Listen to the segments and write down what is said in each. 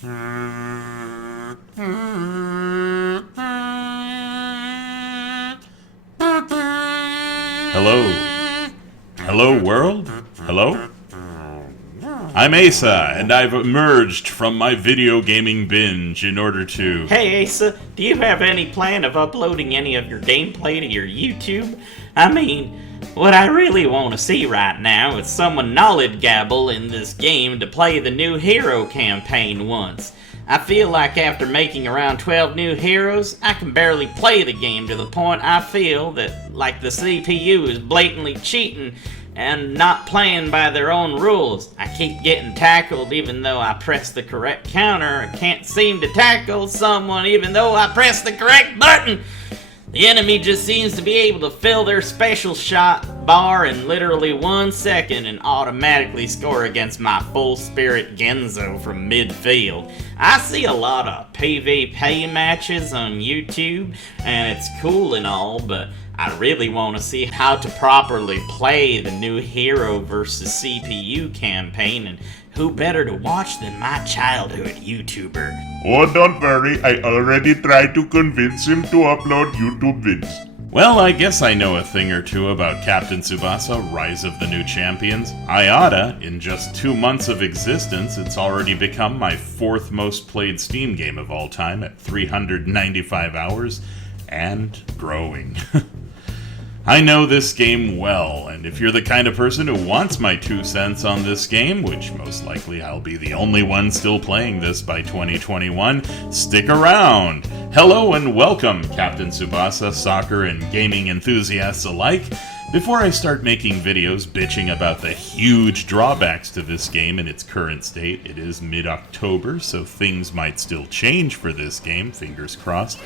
Hello? Hello, world? Hello? I'm Asa, and I've emerged from my video gaming binge in order to... Hey Asa, do you have any plan of uploading any of your gameplay to your YouTube? I mean, what I really want to see right now is someone knowledge gabble in this game to play the new hero campaign once. I feel like after making around 12 new heroes, I can barely play the game to the point I feel that like the CPU is blatantly cheating and not playing by their own rules. I keep getting tackled even though I press the correct counter. I can't seem to tackle someone even though I press the correct button. The enemy just seems to be able to fill their special shot bar in literally 1 second and automatically score against my full spirit Genzo from midfield. I see a lot of PvP matches on YouTube, and it's cool and all, but I really want to see how to properly play the new hero versus CPU campaign, and who better to watch than my childhood YouTuber? Oh, don't worry, I already tried to convince him to upload YouTube vids. Well, I guess I know a thing or two about Captain Tsubasa, Rise of the New Champions. I oughta. In just 2 months of existence, it's already become my 4th most played Steam game of all time at 395 hours, and growing. I know this game well, and if you're the kind of person who wants my 2 cents on this game, which most likely I'll be the only one still playing this by 2021, stick around! Hello and welcome, Captain Tsubasa, soccer and gaming enthusiasts alike. Before I start making videos bitching about the huge drawbacks to this game in its current state, it is mid-October, so things might still change for this game, fingers crossed.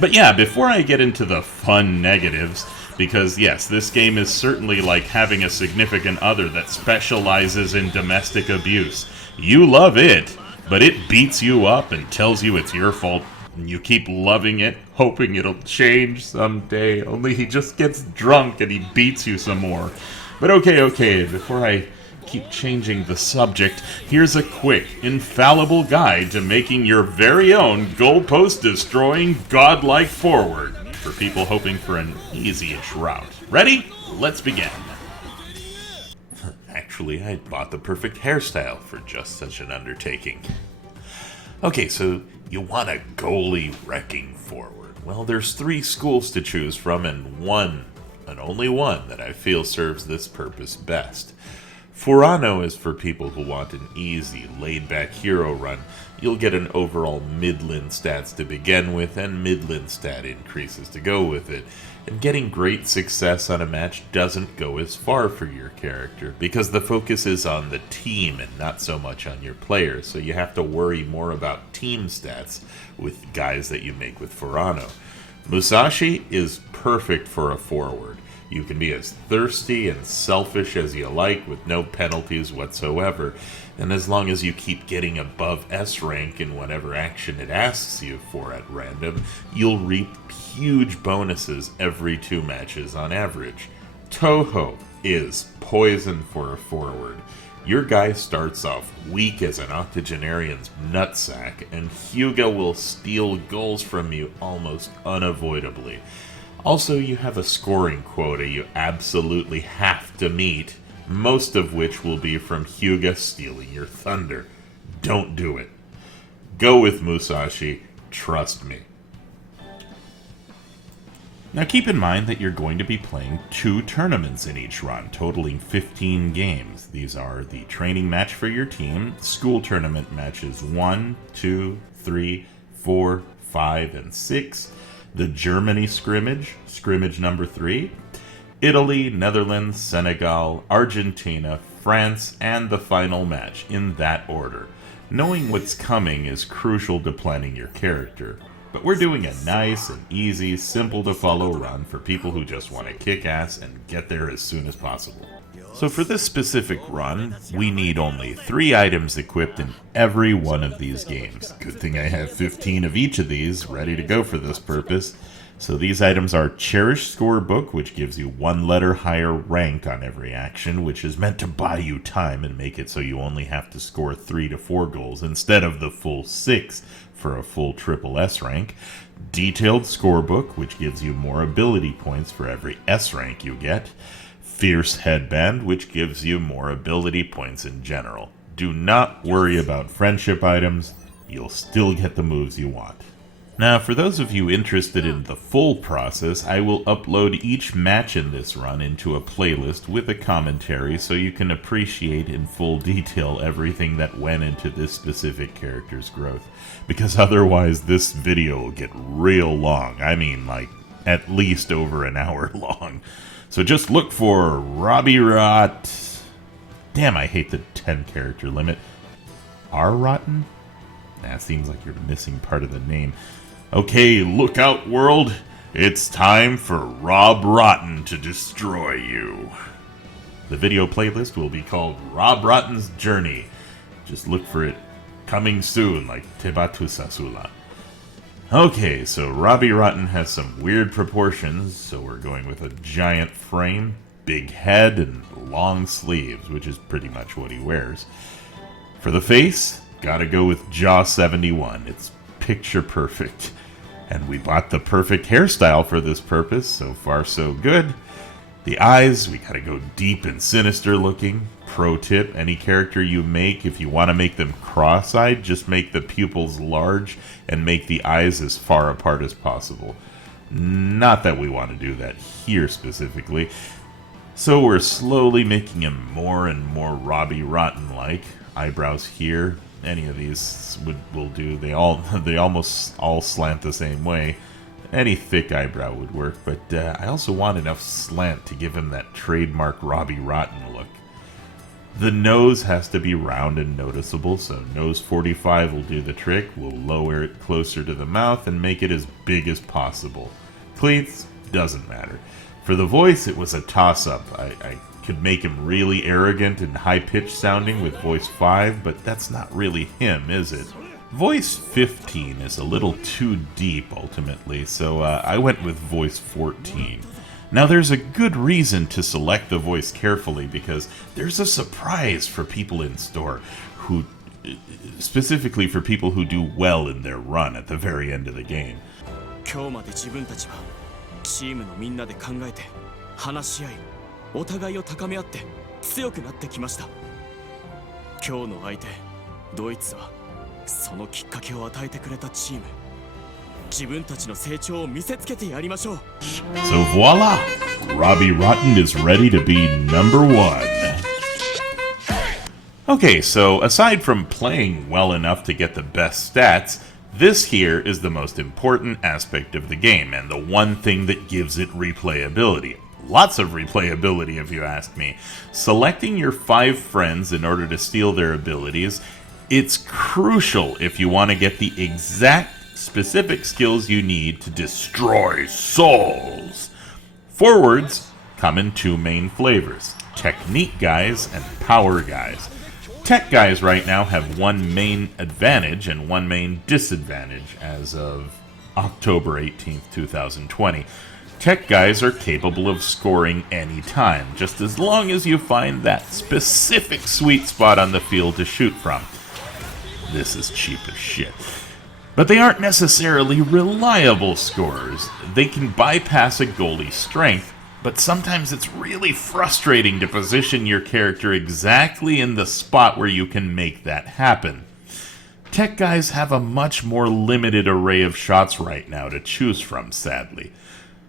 But yeah, before I get into the fun negatives, because yes, this game is certainly like having a significant other that specializes in domestic abuse. You love it, but it beats you up and tells you it's your fault, and you keep loving it, hoping it'll change someday, only he just gets drunk and he beats you some more. But okay, before I keep changing the subject, here's a quick, infallible guide to making your very own goalpost-destroying godlike forward for people hoping for an easy-ish route. Ready? Let's begin. Actually, I bought the perfect hairstyle for just such an undertaking. Okay, so you want a goalie wrecking forward. Well, there's 3 schools to choose from, and one, and only one, that I feel serves this purpose best. Furano is for people who want an easy, laid-back hero run. You'll get an overall midland stats to begin with, and midland stat increases to go with it. And getting great success on a match doesn't go as far for your character, because the focus is on the team and not so much on your players, so you have to worry more about team stats with guys that you make with Furano. Musashi is perfect for a forward. You can be as thirsty and selfish as you like with no penalties whatsoever, and as long as you keep getting above S rank in whatever action it asks you for at random, you'll reap huge bonuses every 2 matches on average. Toho is poison for a forward. Your guy starts off weak as an octogenarian's nutsack, and Hyuga will steal goals from you almost unavoidably. Also, you have a scoring quota you absolutely have to meet, most of which will be from Hyuga stealing your thunder. Don't do it. Go with Musashi, trust me. Now keep in mind that you're going to be playing 2 tournaments in each run, totaling 15 games. These are the training match for your team, school tournament matches 1, 2, 3, 4, 5, and 6, the Germany scrimmage, scrimmage number 3, Italy, Netherlands, Senegal, Argentina, France, and the final match, in that order. Knowing what's coming is crucial to planning your character, but we're doing a nice and easy, simple to follow run for people who just want to kick ass and get there as soon as possible. So for this specific run, we need only 3 items equipped in every one of these games. Good thing I have 15 of each of these ready to go for this purpose. So these items are Cherished Scorebook, which gives you 1 letter higher rank on every action, which is meant to buy you time and make it so you only have to score 3 to 4 goals instead of the full 6 for a full triple S rank. Detailed Scorebook, which gives you more ability points for every S rank you get. Fierce Headband, which gives you more ability points in general. Do not worry about friendship items, you'll still get the moves you want. Now, for those of you interested in the full process, I will upload each match in this run into a playlist with a commentary so you can appreciate in full detail everything that went into this specific character's growth. Because otherwise this video will get real long. I mean, like, at least over an hour long. So just look for Robbie Rot... Damn, I hate the 10 character limit. R-Rotten? That seems like you're missing part of the name. Okay, look out, world. It's time for Rob Rotten to destroy you. The video playlist will be called Rob Rotten's Journey. Just look for it coming soon, like Tebatu Sasula. Okay, so Robbie Rotten has some weird proportions, so we're going with a giant frame, big head, and long sleeves, which is pretty much what he wears. For the face, gotta go with Jaw 71. It's picture perfect. And we bought the perfect hairstyle for this purpose. So far, so good. The eyes, we gotta go deep and sinister looking. Pro tip, any character you make, if you want to make them cross-eyed, just make the pupils large and make the eyes as far apart as possible. Not that we want to do that here specifically. So we're slowly making him more and more Robbie Rotten-like. Eyebrows here. Any of these will do. They almost all slant the same way. Any thick eyebrow would work, but I also want enough slant to give him that trademark Robbie Rotten look. The nose has to be round and noticeable, so nose 45 will do the trick. We'll lower it closer to the mouth and make it as big as possible. Cleats, doesn't matter. For the voice, it was a toss-up. I could make him really arrogant and high-pitched sounding with voice 5, but that's not really him, is it? Voice 15 is a little too deep, ultimately, so I went with voice 14. Now, there's a good reason to select the voice carefully, because there's a surprise for people in store who... specifically for people who do well in their run at the very end of the game. 今日まで自分たちはチームのみんなで考えて話し合いお互いを高め合って強くなってきました。今日の相手ドイツはそのきっかけを与えてくれたチーム。自分たちの成長を見せつけてやりましょう。 So voila! Robbie Rotten is ready to be number 1. Okay, so aside from playing well enough to get the best stats, this here is the most important aspect of the game, and the one thing that gives it replayability. Lots of replayability, if you ask me. Selecting your 5 friends in order to steal their abilities, it's crucial if you want to get the exact specific skills you need to destroy souls. Forwards come in 2 main flavors, technique guys and power guys. Tech guys right now have 1 main advantage and 1 main disadvantage as of October 18th, 2020. Tech guys are capable of scoring any time, just as long as you find that specific sweet spot on the field to shoot from. This is cheap as shit. But they aren't necessarily reliable scorers. They can bypass a goalie's strength, but sometimes it's really frustrating to position your character exactly in the spot where you can make that happen. Tech guys have a much more limited array of shots right now to choose from, sadly.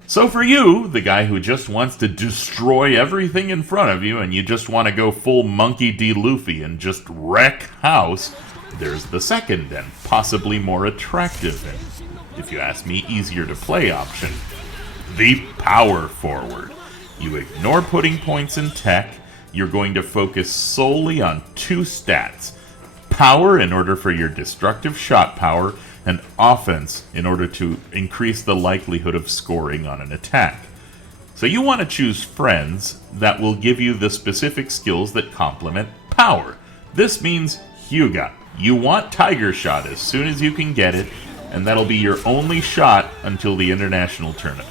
So for you, the guy who just wants to destroy everything in front of you and you just want to go full Monkey D. Luffy and just wreck house, there's the second and possibly more attractive and, if you ask me, easier to play option. The power forward. You ignore putting points in tech, you're going to focus solely on 2 stats. Power in order for your destructive shot power, and offense in order to increase the likelihood of scoring on an attack. So you want to choose friends that will give you the specific skills that complement power. This means Hyuga. You want Tiger Shot as soon as you can get it, and that'll be your only shot until the international tournament.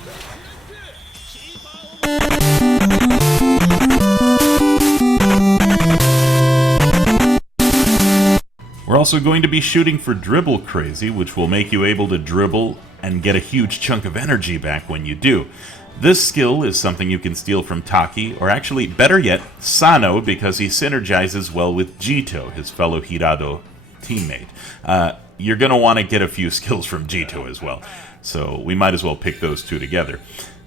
We're also going to be shooting for Dribble Crazy, which will make you able to dribble and get a huge chunk of energy back when you do. This skill is something you can steal from Taki, or actually, better yet, Sano, because he synergizes well with Jito, his fellow Hirado teammate. You're going to want to get a few skills from Jito as well, so we might as well pick those two together.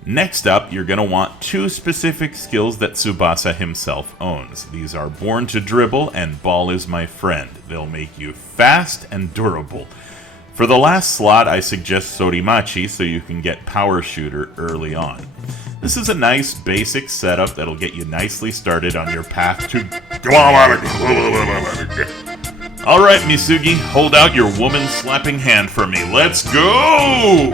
Next up, you're going to want two specific skills that Tsubasa himself owns. These are Born to Dribble and Ball is My Friend. They'll make you fast and durable. For the last slot, I suggest Sorimachi so you can get Power Shooter early on. This is a nice basic setup that'll get you nicely started on your path to... Alright, Misugi, hold out your woman-slapping hand for me. Let's go!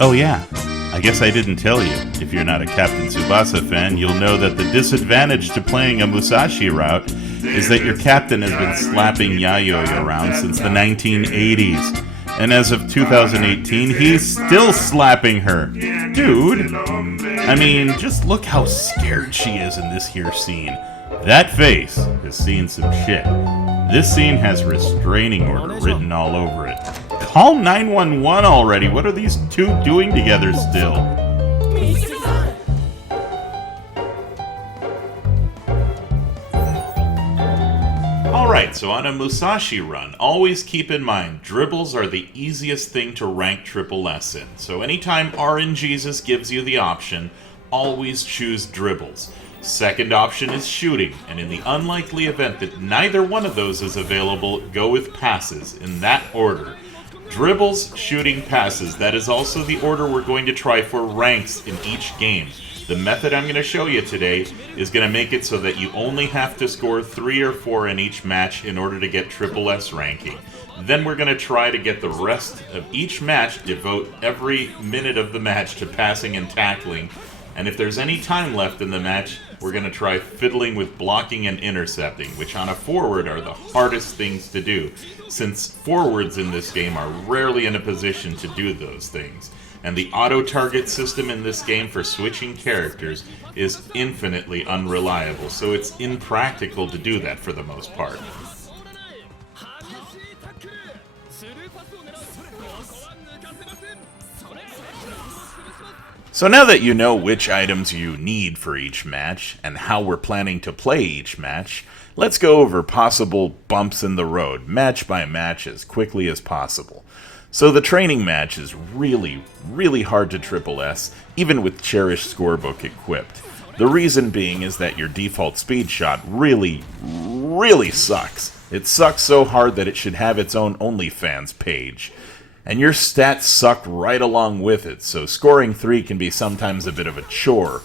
Oh yeah, I guess I didn't tell you. If you're not a Captain Tsubasa fan, you'll know that the disadvantage to playing a Musashi route is that your captain has been slapping Yayoi around since the 1980s. And as of 2018, he's still slapping her. Dude! I mean, just look how scared she is in this here scene. That face has seen some shit. This scene has restraining order written all over it. Call 911 already! What are these two doing together still? Alright, so on a Musashi run, always keep in mind, dribbles are the easiest thing to rank Triple S in. So anytime RNGesus gives you the option, always choose dribbles. Second option is shooting, and in the unlikely event that neither one of those is available, go with passes, in that order. Dribbles, shooting, passes. That is also the order we're going to try for ranks in each game. The method I'm going to show you today is going to make it so that you only have to score 3 or 4 in each match in order to get Triple S ranking. Then we're going to try to get the rest of each match, devote every minute of the match to passing and tackling. And if there's any time left in the match, we're going to try fiddling with blocking and intercepting, which on a forward are the hardest things to do, since forwards in this game are rarely in a position to do those things. And the auto-target system in this game for switching characters is infinitely unreliable, so it's impractical to do that for the most part. So now that you know which items you need for each match, and how we're planning to play each match, let's go over possible bumps in the road, match by match, as quickly as possible. So the training match is really, really hard to Triple S, even with Cherish Scorebook equipped. The reason being is that your default speed shot really, really sucks. It sucks so hard that it should have its own OnlyFans page. And your stats suck right along with it, so scoring 3 can be sometimes a bit of a chore,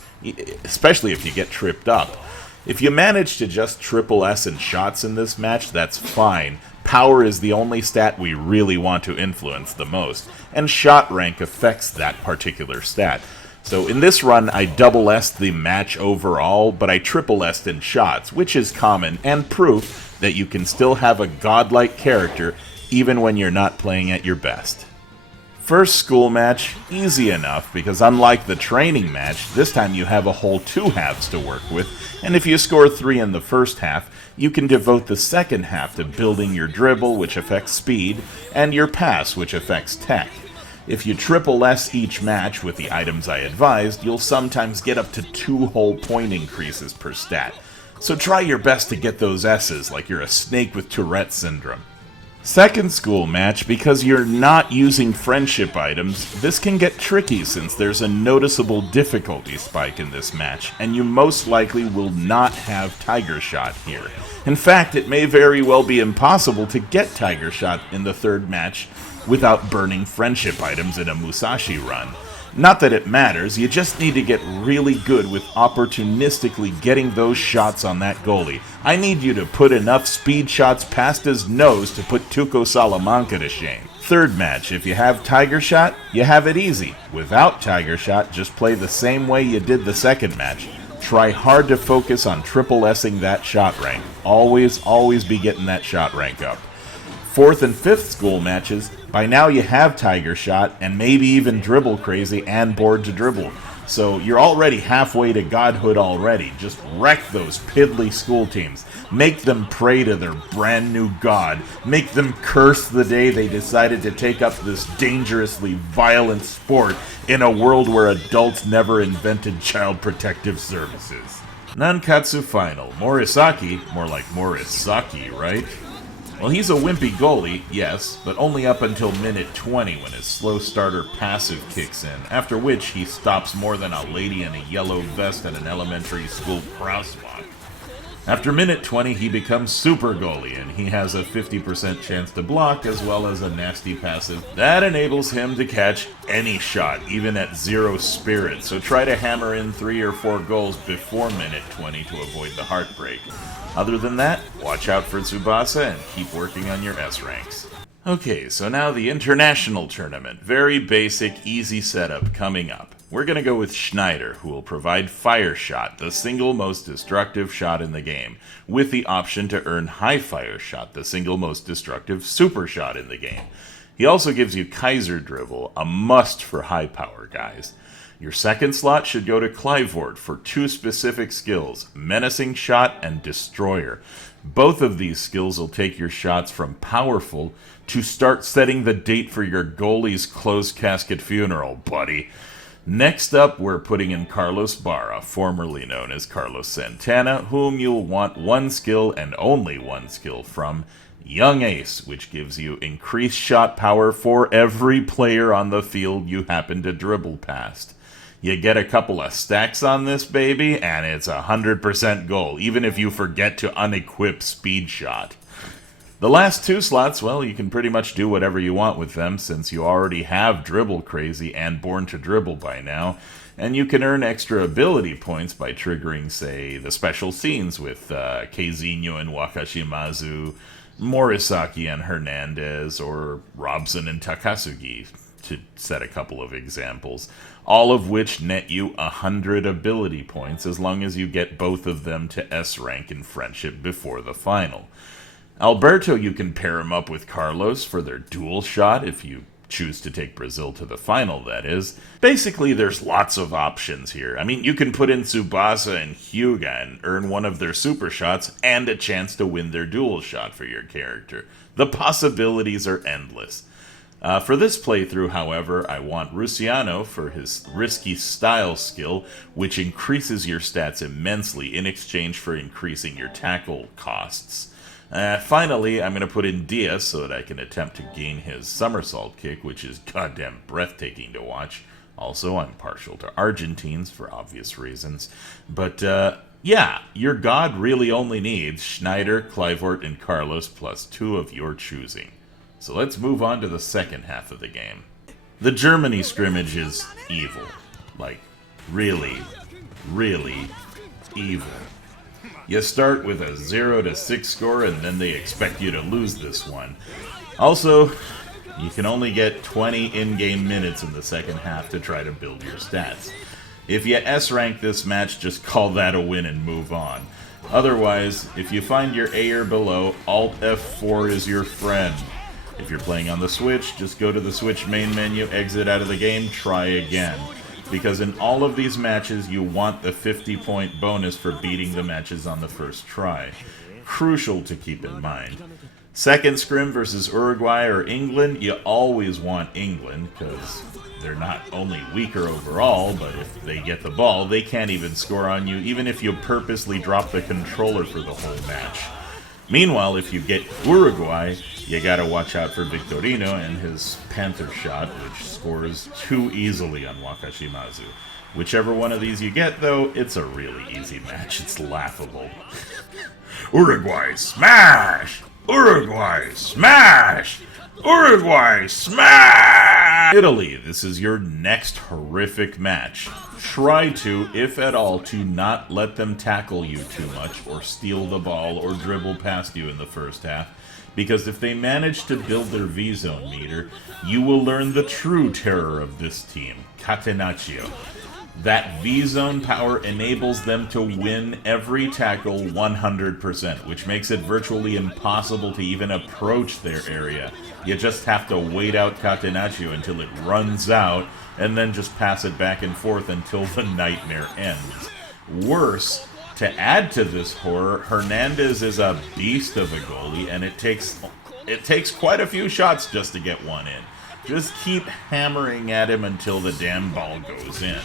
especially if you get tripped up. If you manage to just Triple S in shots in this match, that's fine. Power is the only stat we really want to influence the most, and shot rank affects that particular stat. So in this run, I double S'd the match overall, but I triple S'd in shots, which is common, and proof that you can still have a godlike character even when you're not playing at your best. First school match, easy enough, because unlike the training match, this time you have a whole 2 halves to work with, and if you score 3 in the first half, you can devote the second half to building your dribble, which affects speed, and your pass, which affects tech. If you triple S each match with the items I advised, you'll sometimes get up to 2 whole point increases per stat. So try your best to get those S's like you're a snake with Tourette syndrome. Second school match, because you're not using friendship items, this can get tricky since there's a noticeable difficulty spike in this match, and you most likely will not have Tiger Shot here. In fact, it may very well be impossible to get Tiger Shot in the third match without burning friendship items in a Musashi run. Not that it matters, you just need to get really good with opportunistically getting those shots on that goalie. I need you to put enough speed shots past his nose to put Tuco Salamanca to shame. Third match, if you have Tiger Shot, you have it easy. Without Tiger Shot, just play the same way you did the second match. Try hard to focus on triple S'ing that shot rank. Always be getting that shot rank up. 4th and 5th school matches, by now you have Tiger Shot and maybe even Dribble Crazy and Board to Dribble. So you're already halfway to godhood already. Just wreck those piddly school teams. Make them pray to their brand new god. Make them curse the day they decided to take up this dangerously violent sport in a world where adults never invented child protective services. Nankatsu Final. Morisaki, more like Morisaki, right? Well, he's a wimpy goalie, yes, but only up until minute 20 when his slow starter passive kicks in, after which he stops more than a lady in a yellow vest at an elementary school crosswalk. After minute 20, he becomes super goalie, and he has a 50% chance to block as well as a nasty passive that enables him to catch any shot, even at 0 spirit, so try to hammer in 3 or 4 goals before minute 20 to avoid the heartbreak. Other than that, watch out for Tsubasa and keep working on your S ranks. Okay, so now the international tournament. Very basic, easy setup coming up. We're going to go with Schneider, who will provide Fire Shot, the single most destructive shot in the game, with the option to earn High Fire Shot, the single most destructive super shot in the game. He also gives you Kaiser Dribble, a must for high power guys. Your second slot should go to Clivort for 2 specific skills, Menacing Shot and Destroyer. Both of these skills will take your shots from powerful to start setting the date for your goalie's closed casket funeral, buddy. Next up, we're putting in Carlos Barra, formerly known as Carlos Santana, whom you'll want 1 skill and only 1 skill from Young Ace, which gives you increased shot power for every player on the field you happen to dribble past. You get a couple of stacks on this baby, and it's 100% goal, even if you forget to unequip Speed Shot. The last 2 slots, well, you can pretty much do whatever you want with them, since you already have Dribble Crazy and Born to Dribble by now, and you can earn extra ability points by triggering, say, the special scenes with Keizinho and Wakashimazu, Morisaki and Hernandez, or Robson and Takasugi, to set a couple of examples, all of which net you 100 ability points as long as you get both of them to S rank in Friendship before the final. Alberto, you can pair him up with Carlos for their dual shot if you choose to take Brazil to the final, that is. Basically, there's lots of options here. I mean, you can put in Tsubasa and Hyuga and earn one of their super shots and a chance to win their dual shot for your character. The possibilities are endless. For this playthrough, however, I want Rusiano for his risky style skill, which increases your stats immensely in exchange for increasing your tackle costs. Finally, I'm going to put in Diaz so that I can attempt to gain his somersault kick, which is goddamn breathtaking to watch. Also, I'm partial to Argentines for obvious reasons. But, yeah, your god really only needs Schneider, Clivort, and Carlos plus 2 of your choosing. So let's move on to the second half of the game. The Germany scrimmage is evil. Like, really, really evil. You start with a 0-6 score and then they expect you to lose this one. Also, you can only get 20 in-game minutes in the second half to try to build your stats. If you S-rank this match, just call that a win and move on. Otherwise, if you find your A or below, Alt F4 is your friend. If you're playing on the Switch, just go to the Switch main menu, exit out of the game, try again. Because in all of these matches, you want the 50-point bonus for beating the matches on the first try. Crucial to keep in mind. Second scrim versus Uruguay or England, you always want England, because they're not only weaker overall, but if they get the ball, they can't even score on you, even if you purposely drop the controller for the whole match. Meanwhile, if you get Uruguay, you gotta watch out for Victorino and his Panther shot, which scores too easily on Wakashimazu. Whichever one of these you get, though, it's a really easy match. It's laughable. Uruguay, smash! Uruguay, smash! Uruguay, smash! Italy, this is your next horrific match. Try to, if at all, to not let them tackle you too much, or steal the ball, or dribble past you in the first half, because if they manage to build their V-zone meter, you will learn the true terror of this team, Catenaccio. That V-Zone power enables them to win every tackle 100%, which makes it virtually impossible to even approach their area. You just have to wait out Catenaccio until it runs out, and then just pass it back and forth until the nightmare ends. Worse, to add to this horror, Hernandez is a beast of a goalie, and it takes quite a few shots just to get one in. Just keep hammering at him until the damn ball goes in.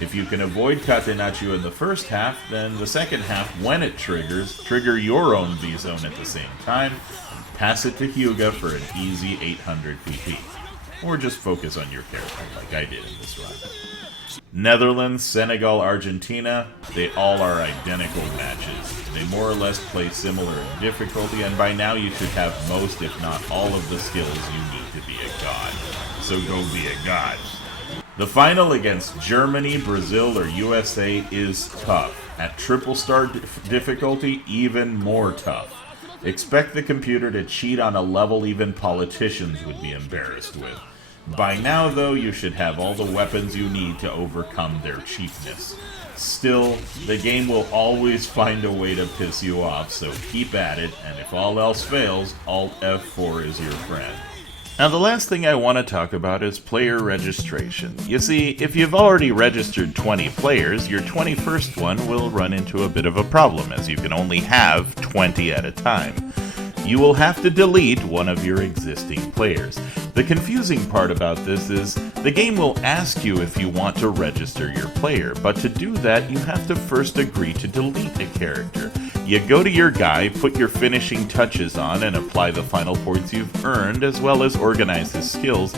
If you can avoid Catenaccio in the first half, then the second half, when it triggers, trigger your own V-Zone at the same time, and pass it to Hyuga for an easy 800 PP. Or just focus on your character like I did in this run. Netherlands, Senegal, Argentina, they all are identical matches. They more or less play similar in difficulty, and by now you should have most, if not all, of the skills you need to be a god. So go be a god. The final against Germany, Brazil, or USA is tough. At triple star difficulty, even more tough. Expect the computer to cheat on a level even politicians would be embarrassed with. By now, though, you should have all the weapons you need to overcome their cheapness. Still, the game will always find a way to piss you off, so keep at it, and if all else fails, Alt F4 is your friend. Now, the last thing I want to talk about is player registration. You see, if you've already registered 20 players, your 21st one will run into a bit of a problem, as you can only have 20 at a time. You will have to delete one of your existing players. The confusing part about this is, the game will ask you if you want to register your player, but to do that, you have to first agree to delete a character. You go to your guy, put your finishing touches on, and apply the final points you've earned, as well as organize his skills.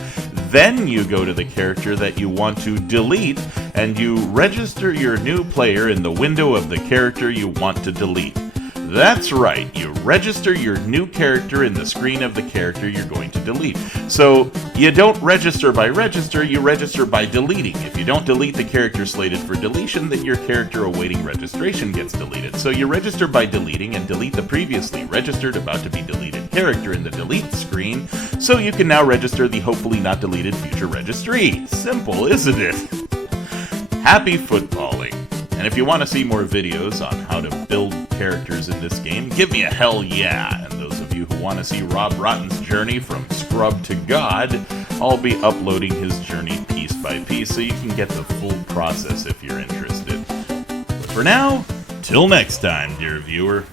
Then you go to the character that you want to delete, and you register your new player in the window of the character you want to delete. That's right, you register your new character in the screen of the character you're going to delete. So, you don't register by register, you register by deleting. If you don't delete the character slated for deletion, then your character awaiting registration gets deleted. So you register by deleting and delete the previously registered about to be deleted character in the delete screen, so you can now register the hopefully not deleted future registree. Simple, isn't it? Happy footballing! And if you want to see more videos on how to build characters in this game, give me a hell yeah! And those of you who want to see Rob Rotten's journey from scrub to god, I'll be uploading his journey piece by piece so you can get the full process if you're interested. But for now, till next time, dear viewer.